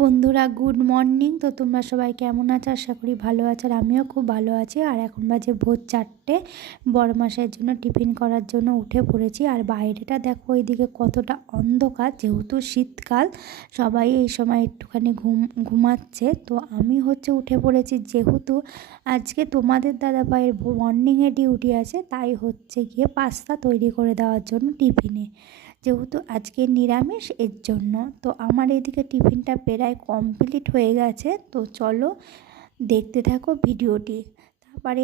বন্ধুরা good morning. তো তোমরা সবাই কেমন আছো? আশা করি ভালো আছো, আর আমিও খুব ভালো আছি। আর এখন বাজে ভোর 4টে। বড়মাসের জন্য টিফিন করার জন্য উঠে পড়েছি। আর বাইরেটা দেখো ওইদিকে কতটা অন্ধকার, যেহেতু শীতকাল সবাই এই সময় একটুখানি ঘুমাচ্ছে। তো আমি উঠে পড়েছি, যেহেতু আজকে তোমাদের দাদাভাইয়ের মর্নিংয়ে ডিউটি আছে, তাই গিয়ে পাস্তা তৈরি করে দেওয়ার জন্য টিফিনে, যেহেতু আজকে নিরামিষ এর জন্য। তো আমার এদিকে টিফিনটা প্রায় কমপ্লিট হয়ে গেছে। তো চলো দেখতে থাকো ভিডিওটি। তারপরে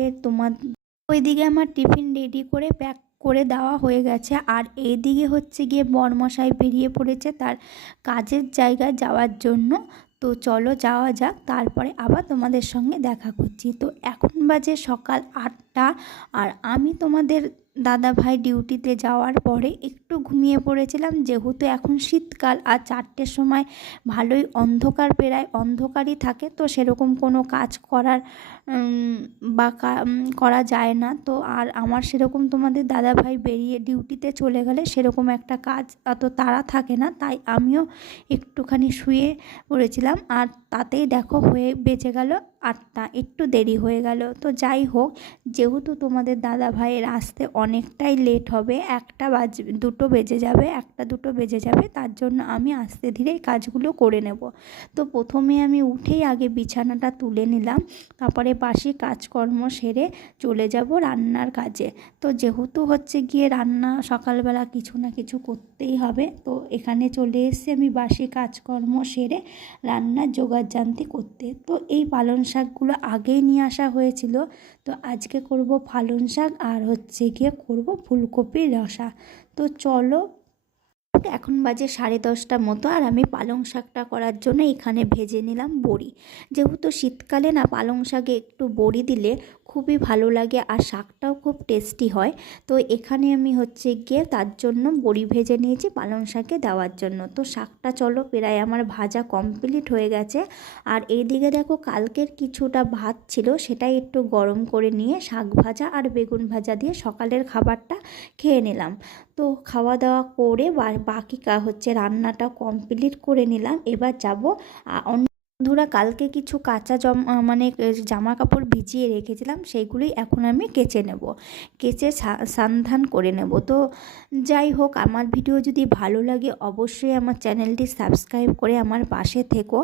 ওইদিকে আমার টিফিন রেডি করে প্যাক করে দেওয়া হয়ে গেছে। আর এইদিকে গিয়ে বরমশাই বেরিয়ে পড়েছে তার কাজের জায়গায় যাওয়ার জন্য। তো চলো যাওয়া যাক, তারপরে আবার তোমাদের সঙ্গে দেখা করছি। তো এখন বাজে সকাল 8টা। আর আমি তোমাদের দাদাভাই ডিউটিতে যাওয়ার পরে একটু ঘুমিয়ে পড়েছিলাম, যেহেতু এখন শীতকাল আর 4টের সময় ভালোই অন্ধকার, প্রায় অন্ধকারই থাকে। তো সেরকম কোনো কাজ করা যায় না। তো আর আমার সেরকম তোমাদের দাদাভাই বেরিয়ে ডিউটিতে চলে গেলে সেরকম একটা কাজ অত তাড়া থাকে না, তাই আমিও একটুখানি শুয়ে পড়েছিলাম। আর তাতেই দেখো বেজে গেল 8টা, একটু দেরি হয়ে গেল। তো যাই হোক, যেহেতু তোমাদের দাদাভাইয়ের আসতে অনেকটাই লেট হবে, 1-2 বেজে যাবে, 1-2 বেজে যাবে, তার জন্য আমি আস্তে ধীরেই কাজগুলো করে নেব। তো প্রথমে আমি উঠেই আগে বিছানাটা তুলে নিলাম, তারপরে বাসি কাজকর্ম সেরে চলে যাব রান্নার কাজে। তো যেহেতু গিয়ে রান্না সকালবেলা কিছু না কিছু করতেই হবে, তো এখানে চলে এসেছি আমি বাসি কাজকর্ম সেরে রান্নার জোগাড়জান্তি করতে। তো এই পালং শাকগুলো আগেই নিয়ে আসা হয়েছিল। তো আজকে করব পালং শাক, আর গিয়ে করব ফুলকপির রসা। তো চলো, এখন বাজে 10:30 মতো। আর আমি পালং শাকটা করার জন্য এখানে ভেজে নিলাম বড়ি। যেহেতু শীতকালে না পালং শাকে একটু বড়ি দিলে খুবই ভালো লাগে, আর শাকটাও খুব টেস্টি হয়। তো এখানে আমি গিয়ে তার জন্য বড়ি ভেজে নিয়েছি পালং শাকে দেওয়ার জন্য। তো শাকটা চলো প্রায় আমার ভাজা কমপ্লিট হয়ে গেছে। আর এইদিকে দেখো কালকের কিছুটা ভাত ছিল, সেটাই একটু গরম করে নিয়ে শাক ভাজা আর বেগুন ভাজা দিয়ে সকালের খাবারটা খেয়ে নিলাম। তো খাওয়া দাওয়া করে বাকি রান্নাটা কমপ্লিট করে নিলাম। এবার যাব বন্ধুরা, কালকে কিছু কাঁচা জামা কাপড় ভিজিয়ে রেখেছিলাম, সেইগুলোই এখন আমি কেচে নেব, কেচে স্নান করে নেব। তো যাই হোক, আমার ভিডিও যদি ভালো লাগে অবশ্যই আমার চ্যানেলটি সাবস্ক্রাইব করে আমার পাশে থেকো।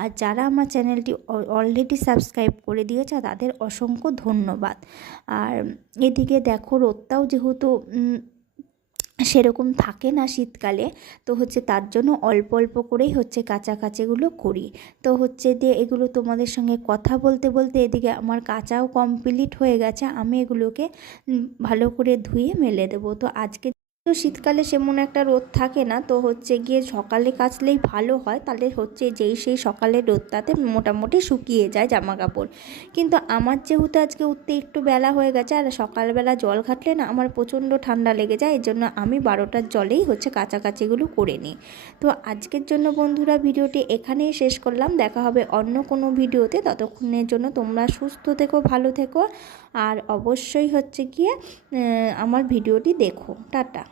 আর যারা আমার চ্যানেলটি অলরেডি সাবস্ক্রাইব করে দিয়েছে তাদের অসংখ্য ধন্যবাদ। আর এদিকে দেখো রোদটাও যেহেতু সেরকম থাকে না শীতকালে, তো তার জন্য অল্প অল্প করেই কাচাকাচিগুলো করি। তো দিয়ে এগুলো তোমাদের সঙ্গে কথা বলতে বলতে এদিকে আমার কাচাও কমপ্লিট হয়ে গেছে। আমি এগুলোকে ভালো করে ধুয়ে মেলে দেবো। তো আজকে তো শীতকালে সেমন একটা রোদ থাকে না, তো গিয়ে সকালে কাচলেই ভালো হয়, তাহলে সেই সকালের রোদটাতে মোটামুটি শুকিয়ে যায় জামা কাপড়। কিন্তু আমার যেহেতু আজকে উঠতে একটু বেলা হয়ে গেছে, আর সকালবেলা জল ঘাটলে না আমার প্রচণ্ড ঠান্ডা লেগে যায়, এর জন্য আমি 12টার জলেই কাচাকাচিগুলো করে নিই। তো আজকের জন্য বন্ধুরা ভিডিওটি এখানেই শেষ করলাম। দেখা হবে অন্য কোনো ভিডিওতে। ততক্ষণের জন্য তোমরা সুস্থ থেকো, ভালো থেকো, আর অবশ্যই গিয়ে আমার ভিডিওটি দেখো। টাটা।